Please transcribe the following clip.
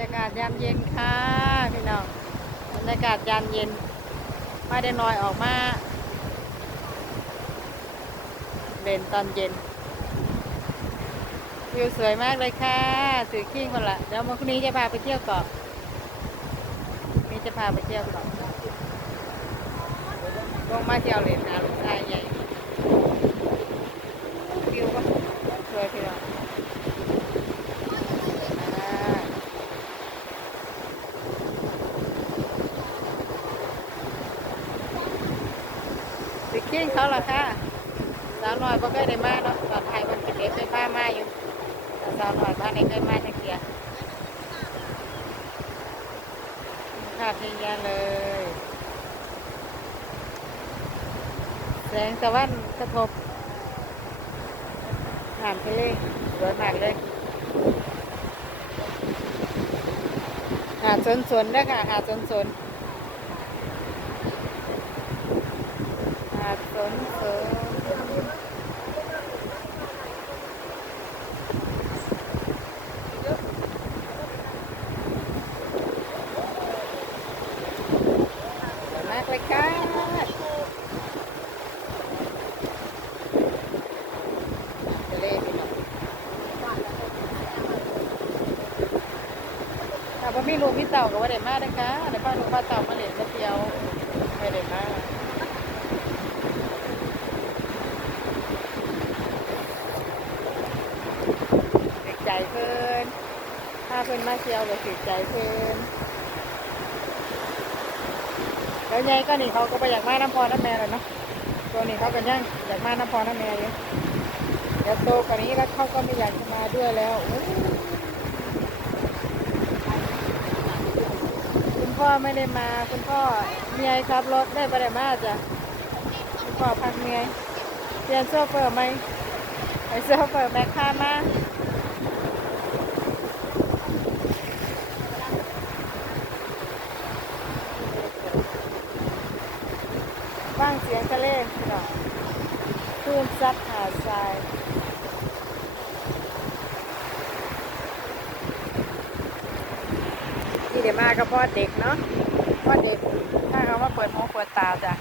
รยากาศยามเย็นค่ะพี่น้องบรรยากาศยามเย็นมาได้น้อยออกมาเด่นตอนเย็นวิวสวยมากเลยค่ะถือขิ้งคนละเดี๋ยวมาพรุ่งนี้จะพาไปเที่ยวเกาะพรุ่งนี้จะพาไปเที่ยวเกาะลงมาเที่ยวเล่นนะลูกชายใหญ่วิวปะสวยพี่น้องอ่า สิกิ้งเขาเหรอคะสาวน้อยบ่เคยได้มาเนาะตอนไทยวันกินเด็กเคยพามาอยู่สาวน้อยบ้านนี้เคยมาจักเทียภาพเยอะเลยแสงตะวันกระทบผ่านทะเลสวยมากเลยหาดสนสนๆเด้ค่ะหาดสนสนๆาดสนสนสวยมากเลยค่ะทะเลพี่น้องถ้าบ่มีลูกมีเต่าก็ว่าได้มาเด้อค่ะได้พาลูกพาเต่ามาเล่นมาเที่ยวไม่ได้มาก เพิ่นถ้าเพิ่นมาเที่ยวก็สิใจเพิ่นแล้วยายก็นี่เขาก็ไปอยากมาน้ำพอน้ำแม่แล้วเนาะตัวนี้เขาก็ยังอยากมาน้ำพอน้ำแม่อยู่เดี๋ยวโตกว่านี้แล้วเขาก็ไม่อยากจะมาด้วยแล้วคุณพ่อไม่ได้มาคุณพ่อเมียขับรถได้บ่ได้มาจ้ะคุณพ่อพักเมียเปลี่ยนโซเฟอร์ไหมไปโซเฟอร์แม็กค่ามา งเสียงทะเลพี่น้องคลื่นซัดหาดทรายที่เดี๋ยวมาก็พ่อเด็กเนาะพ่อเด็กถ้าเขามาเปิดหูเปิดตาจ้ะ